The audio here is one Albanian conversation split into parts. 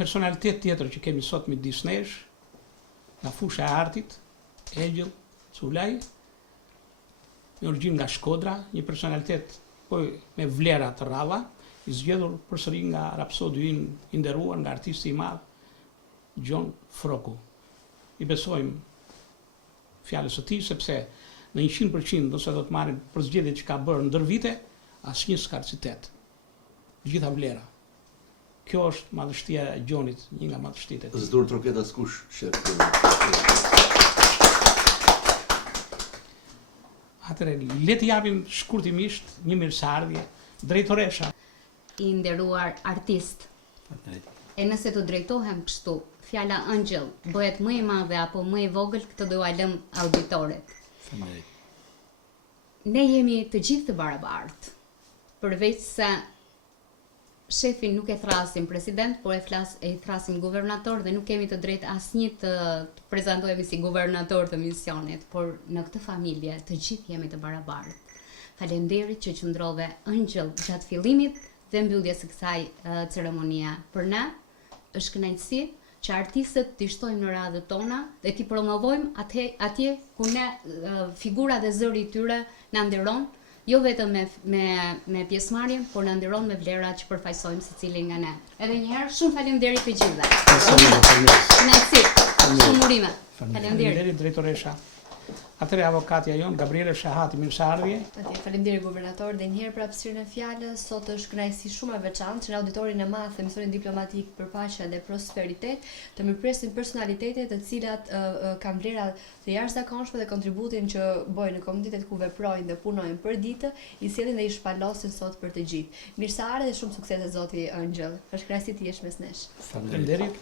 personalitet tjetër që kemi sot midis nesh, nga fusha e artit, Engjëll Culaj, me origjinë nga Shkodra, një personalitet me vlera të rralla, i zgjedhur përsëri nga rapsodi i nderuar, nga artisti i madh Gjon Froku. I besojmë fjalës së tij sepse në 100% nëse do të marrim për zgjedhjet që ka bërë ndër vite, asnjë s'ka citet. Gjitha vlera. Kjo është madhështia e Gjonit, një nga madhështitë e tij. Zdur troketa s'kush shef. Atëre, le të japim shkurtimisht një mirëseardhje drejtoresha. I nderuar artist. E nëse të drejtohem kështu, fjala Engjëll bëhet më e madhe apo më e vogël, këtë do ja lëm auditorit. Ne jemi të gjithë të barabartë. Përveç se shefin nuk e thrasim president, por e thrasim guvernator dhe nuk kemi të drejtë asnjë të prezantohemi si guvernator të misionit, por në këtë familje të gjithë jemi të barabartë. Faleminderit që qëndrove Engjëll gjatë fillimit dhe mbylljes së kësaj ceremonie. Për ne është kënaqësi që artistët t'i shtojmë në radhët tona dhe t'i promovojmë atje ku ne figura dhe zëri i tyre na nderon, jo vetëm me pjesëmarrjen, por na nderon me vlerat që përfaqësojmë secili nga ne. Edhe një herë shumë faleminderit të gjithëve. Kënaqësi, shumë urime. Faleminderit drejtoresha. Atëre avokatja jon Gabriele Shahati, mirëseardhje. Faleminderit guvernator dhe një herë për hapësirën e fjalës. Sot është kënaqësi shumë e veçantë që në auditorin e madh të misionit diplomatik për paqe dhe prosperitet të mirëpresim personalitete të cilat kanë vlera të jashtëzakonshme dhe kontributin që bojnë në komunitetet ku veprojnë dhe punojnë për ditë, i sjellin dhe i shpalosin sot për të gjithë. Mirëseardhje dhe shumë suksese zoti Engjëll. Është kënaqësi të jesh mes nesh. Faleminderit.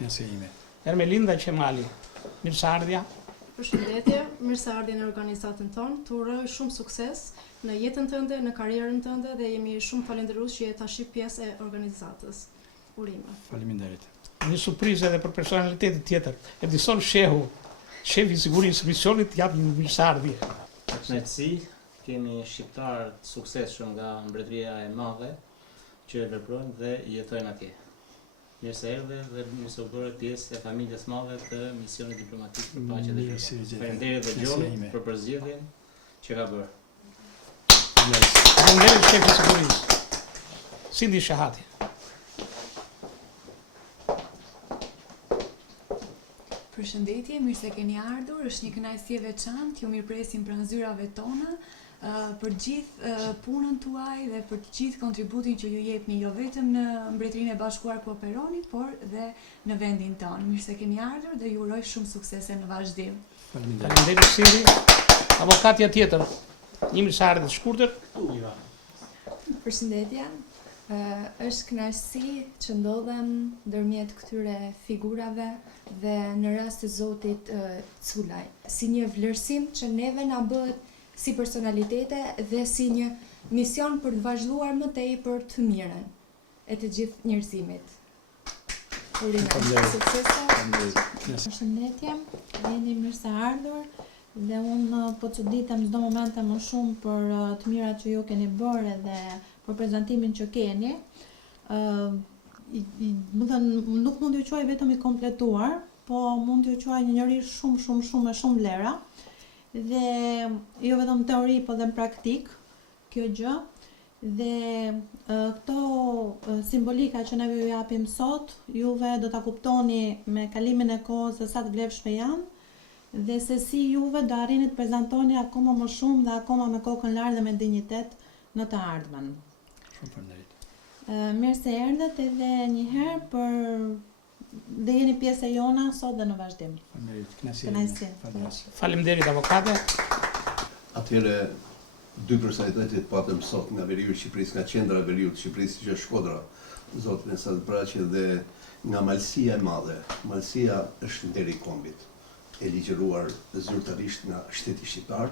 Ermelinda Qemali, mirëseardhja. Përshëndetje, mirëseardhje në organizatën tonë, të uroj shumë sukses në jetën tënde, në karrierën tënde dhe jemi shumë falënderues që je tash pjesë e organizatës. Urime. Faleminderit. Një surprizë edhe për personalitetin tjetër. Edison Shehu, shefi i sigurisë së misionit, jap një mirëseardhje. Kënaqësi, kemi shqiptar të suksesshëm nga mbretëria e madhe që veprojnë dhe jetojnë atje. Mirë se erdhe dhe mirë se u bërë pjesë e familjes madhe të misionit diplomatik për paqe dhe qëllim. Faleminderit dhe Gjonit për përzgjedhjen që ka bërë. Faleminderit shefi i sigurisë. Sindi Shahati. Përshëndetje, mirë se keni ardhur. Është një kënaqësi e veçantë. Ju mirëpresim pranë zyrave tona. Për gjithë punën tuaj dhe për gjithë kontributin që ju jepni jo vetëm në Mbretërinë e Bashkuar ku operoni, por dhe në vendin tonë. Mirë se keni ardhur dhe ju uroj shumë suksese në vazhdim. Faleminderit Sindi. Avokatja tjetër, një mirëseardhje të shkurtër. Përshëndetje. Është kënaqësi që ndodhem ndërmjet këtyre figurave dhe në rast të zotit Culaj. Si një vlerësim që neve na bëhet si personalitete dhe si një mision për të vazhduar më tej për të mirën e të gjithë njerëzimit. Urime suksese. Përshëndetje, jeni mirëseardhur dhe unë po çuditem çdo momente më shumë për të mirat që ju keni bërë dhe për prezantimin që keni. Më thënë, nuk mund t'ju quaj vetëm i kompletuar, po mund t'ju quaj një njerëz shumë me shumë vlera. Dhe jo vetëm teori, po dhe në praktik, kjo gjë. Dhe këto simbolika që neve ju japim sot, juve do ta kuptoni me kalimin e kohës se sa të vlefshme janë, dhe se si juve do arrini të prezantoni akoma më shumë dhe akoma me kokën lartë dhe me dinjitet në të ardhmen. Shumë faleminderit. Mirë se erdhët edhe një herë për dhe jeni pjesë e jona sot dhe në vazhdim. Faleminderit avokate. Atëherë dy personalitetet patëm sot nga veriu i Shqipërisë, nga qendra e veriut të Shqipërisë që është Shkodra, zoti Mesat Braçi, dhe nga Malësia e madhe. Malësia është nderi i kombit, e ligjëruar zyrtarisht nga shteti shqiptar,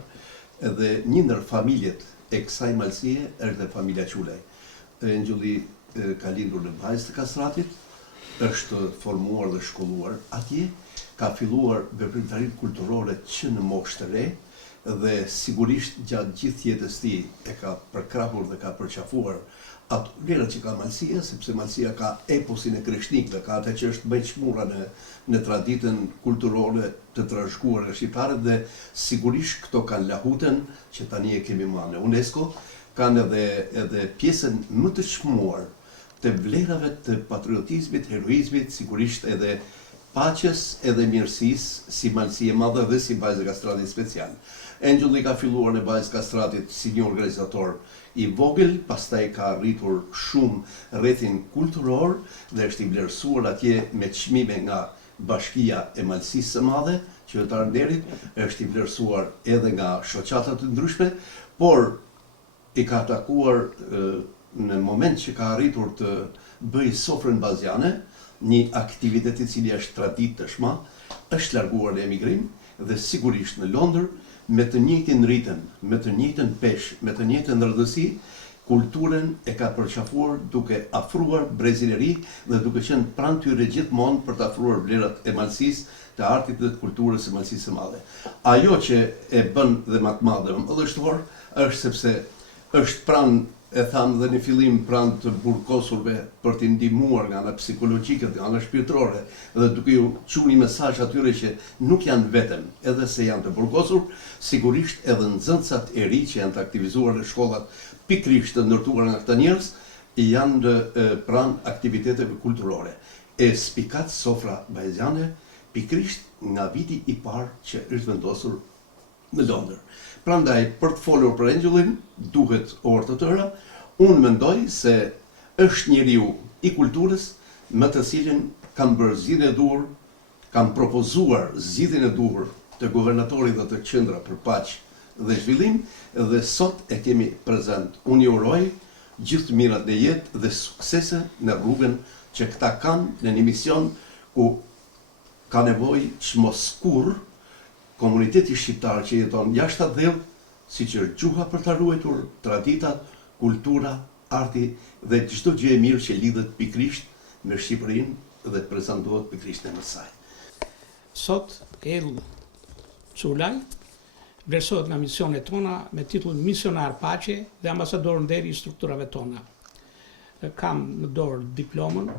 edhe një ndër familjet e kësaj Malësie është dhe familja Culaj. Engjulli ka lindur në Bajs të Kastratit, është formuar dhe shkolluar atje, ka filluar veprimtarinë kulturore që në moshë të re dhe sigurisht gjatë gjithë jetës tij e ka përkrahur dhe ka përqafuar ato vlerat që ka Malësia, sepse Malësia ka eposin e kreshnikëve, ka atë që është më e çmura në traditën kulturore të trashëguar e shqiptarët dhe sigurisht këto kanë lahuten që tani e kemi marrë në UNESCO, kanë edhe pjesën më të çmuar të vlerave të patriotizmit, heroizmit, sigurisht edhe paqes edhe mirësisë si Malësi e Madhe dhe si bazë kastrati special. Angeli ka filluar në bazë kastratit si një organizator i vogël, pastaj ka arritur shumë rrethin kulturor dhe është i vlerësuar atje me çmime nga Bashkia e Malësisë së Madhe, qytetar nderit, është i vlerësuar edhe nga shoqata të ndryshme, por i ka takuar në moment që ka arritur të bëj sofrën baziane, një aktivitet i cili është tradit të shma, është larguar në emigrim dhe sigurisht në Londër, me të njëjtin ritëm, me të njëjtën peshë, me të njëjtën rëndësi, kulturën e ka përqafuar duke afruar brezileri dhe duke qenë pranë tyre gjithmonë për të afruar vlerat e Malësisë, të artit dhe të kulturës e Malësisë së Madhe. Ajo që e bën dhe më të madhe më madhështor është sepse është pranë, e thamë dhe në fillim, pranë të burkosurve për t'i ndihmuar nga ana psikologjike, nga ana shpirtërore, dhe duke ju çuar një mesazh atyre që nuk janë vetëm, edhe se janë të burkosur, sigurisht edhe nxënësat e ri që janë të aktivizuar në shkollat pikërisht të ndërtuara nga këta njerëz, janë pranë aktiviteteve kulturore. E spikat sofra bajziane pikërisht nga viti i parë që është vendosur në Londër. Prandaj, për të folur për Angelin, duhet orë të tëra, unë mendoj se është njeriu i kulturës me të cilin kam bërë zgjidhjen e duhur, kam propozuar zgjidhjen e duhur të guvernatorit dhe të qendra për paqë dhe zhvillim, dhe sot e kemi prezent. Unë i uroj gjithë të mirat në jetë dhe suksese në rrugën që këta kanë në një mision ku ka nevojë çmoskur komuniteti shqiptar që jeton jashtë atë dheu, siç është gjuha për ta ruajtur, traditat, kultura, arti dhe çdo gjë e mirë që lidhet pikërisht me Shqipërinë dhe prezantohet pikërisht në saj. Sot El Culaj vlerësohet nga misionet tona me titull misionar paqe dhe ambasador nderi i strukturave tona. Kam në dorë diplomën,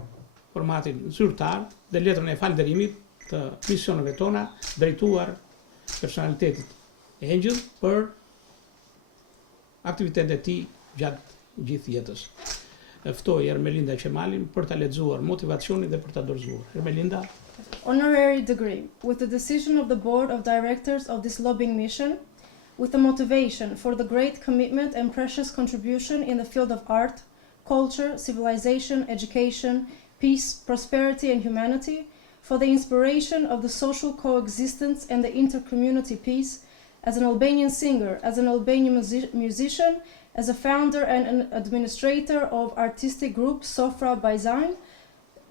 formatin zyrtar dhe letrën e falënderimit të misioneve tona drejtuar personalitetit Angel për aktivitetet e tij gjatë gjithë jetës. Ftoj Ermelinda Qemalin për ta lexuar motivacionin dhe për ta dorëzuar. Ermelinda. Honorary degree. With the decision of the Board of Directors of this lobbying mission, with the motivation for the great commitment and precious contribution in the field of art, culture, civilization, education, peace, prosperity and humanity, for the inspiration of the social coexistence and the inter-community peace, as an Albanian singer, as an Albanian musician, as a founder and an administrator of artistic group Sofra Bajzan,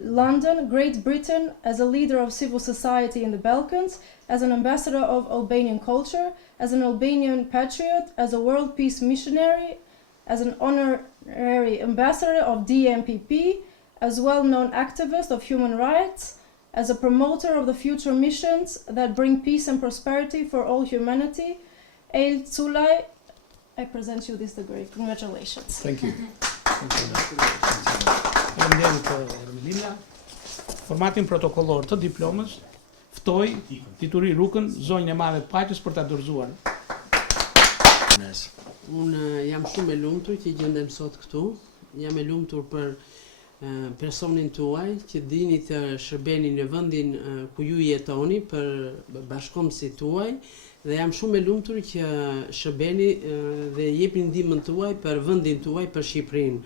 London, Great Britain, as a leader of civil society in the Balkans, as an ambassador of Albanian culture, as an Albanian patriot, as a world peace missionary, as an honorary ambassador of DMPP, as well-known activist of human rights, as a promoter of the future missions that bring peace and prosperity for all humanity. El Culaj, I present you this degree. Congratulations. Thank you. Faleminderit Ermelinda. Formatin protokollor të diplomës ftoi Tituri Rukën, zonjën e madhe të paqes për ta dorëzuar. Unë jam shumë e lumtur që gjendem sot këtu. Jam e lumtur për personin tuaj që dini të shërbeni në vendin ku ju jetoni për bashkëkombësit tuaj dhe jam shumë e lumtur që shërbeni dhe jepni ndihmën tuaj për vendin tuaj, për Shqipërinë.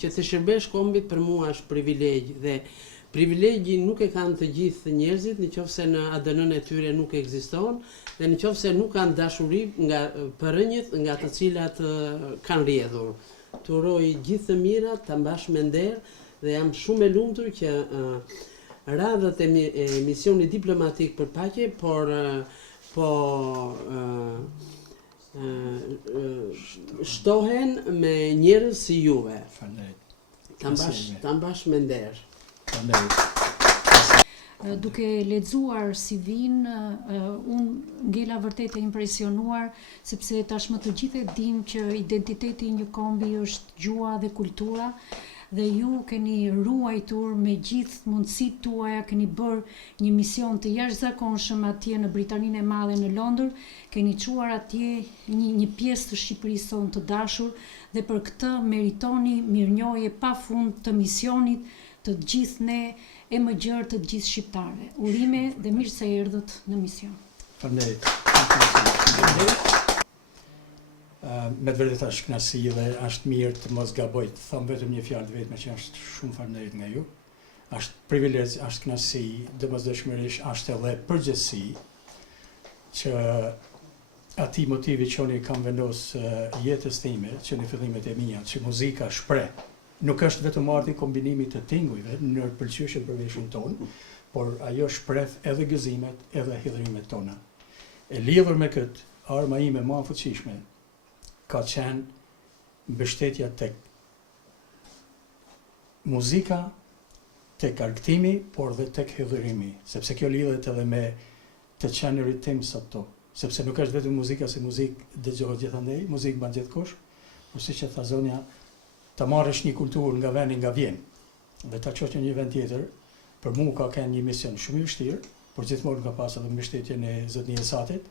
Që të shërbesh kombit për mua është privilegj dhe privilegji nuk e kanë të gjithë njerëzit nëse në ADN-n e tyre nuk ekziston dhe nëse nuk kanë dashuri nga përrënjët nga të cilat kanë rrjedhur. Të uroj gjithë të mirat, ta mbash me nder dhe jam shumë e lumtur që radhët e misionit diplomatik për paqe, shtohen me njerëz si juve. Ta mbash me nder. Duke lexuar CV-n, unë ngela vërtet e impresionuar, sepse tashmë të gjithë e dim që identiteti i një kombi është gjua dhe kultura, dhe ju keni ruajtur me gjithë mundësitë tuaja, keni bërë një mision të jashtëzakonshëm atje në Britaninë e Madhe në Londër, keni çuar atje një pjesë të Shqipërisë sonë të dashur dhe për këtë meritoni mirënjohje pafund të misionit të gjithë ne e më gjërë të gjithë shqiptarëve. Urime dhe mirë se erdhët në mision. Faleminderit. Me të vërtetë është kënaqësi dhe është mirë të mos gaboj të them vetëm një fjalë vetëm që është shumë faleminderit nga ju. Është privilegj, është kënaqësi, domosdoshmërisht është edhe përgjegjësi që ati motivi që unë kam vendosur jetës time, që në fillimet e mia, që muzika shpreh, nuk është vetëm arti kombinimit të tingujve në mënyrë pëlqyeshme për veshën tonë, por ajo shpreh edhe gëzimet, edhe hidhurimet tona. E lidhur me këtë, arma ime më e fuqishme ka qenë mbështetja tek muzika, tek argëtimi, por dhe tek hidhurimi, sepse kjo lidhet edhe me të qenurit tim sot to. Sepse nuk është vetëm muzika, se muzikë dëgjohet gjithandej, muzikë ban gjithkush, por siç e tha zonja, ta marrësh një kulturë nga vendi nga vjen, dhe ta çosh në një vend tjetër, për mua ka qenë një mision shumë i vështirë, por gjithmonë ka pasur edhe mbështetjen e zotënisë Satit,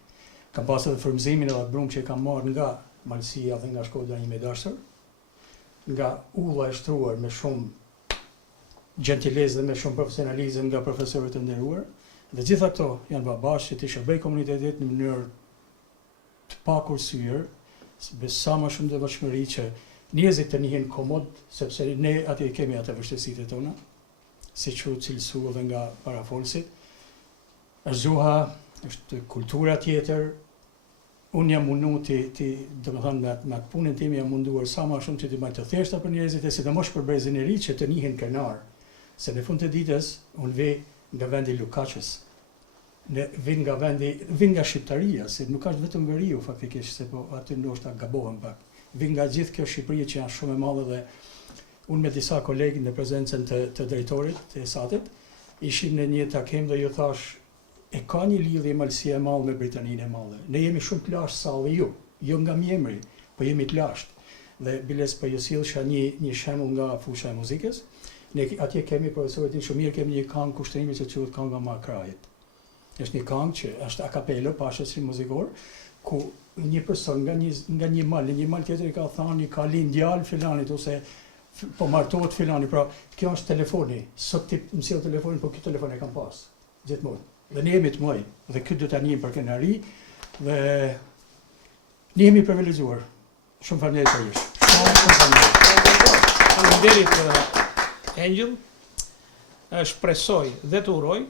kam pasur edhe frymëzimin edhe brum që kam marrë nga Malësia dhe nga Shkodra ime e dashur, nga ulla e shtruar me shumë gjentilezë dhe me shumë profesionalizëm nga profesorët e nderuar, dhe gjitha këto janë babash që të shërbej komunitetit në mënyrë të pakursyer, me sa më shumë devotshmëri që njerëzit të njihen komod, sepse ne atje kemi atë vështirësitë tona, siç u cilësu edhe nga parafolësit. Është gjuha, është kultura tjetër. Unë jam mundu domethënë me atë punën time jam munduar sa më shumë që të bëj të thjeshta për njerëzit e sidomos për brezin e ri që të njihen krenar. Se në fund të ditës unë vi nga vendi Lukaqës. Vin nga shqiptaria, se nuk është vetëm veriu faktikisht, se po aty ndoshta gabohem pak. Vin nga gjithë kjo Shqipëri që janë shumë e madhe dhe unë me disa kolegë në prezencën të drejtorit të Satit, ishim në një takim dhe ju thash, e ka një lidhje Malësia e Madhe me Britaninë e Madhe. Ne jemi shumë të lashtë sa dhe ju, jo nga mjemri, po jemi të lashtë. Dhe biles po ju sillsha një shembull nga fusha e muzikës. Ne atje kemi profesorët shumë mirë, kemi një këngë kushtrimi që quhet Kënga e Krajit. Është një këngë që është a cappella, pa shësim muzikor, ku një person nga një mal tjetër i ka thënë ka lind djalë filanit ose po martohet filani. Pra, kjo është telefoni. Sot ti më sjell telefonin, po ky telefon e kam pas gjithmonë. Dhe ne jemi të mëj, dhe këtë do ta njihim për kënaqëri, dhe ne jemi privilegjuar. Shumë faleminderit për ju. Faleminderit Angel. Shpresoj dhe të uroj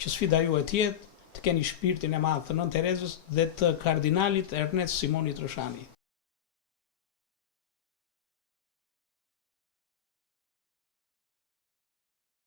që sfida juaj të jetë të keni shpirtin e madh të Nën Terezës dhe të kardinalit Ernest Simonit Rëshani.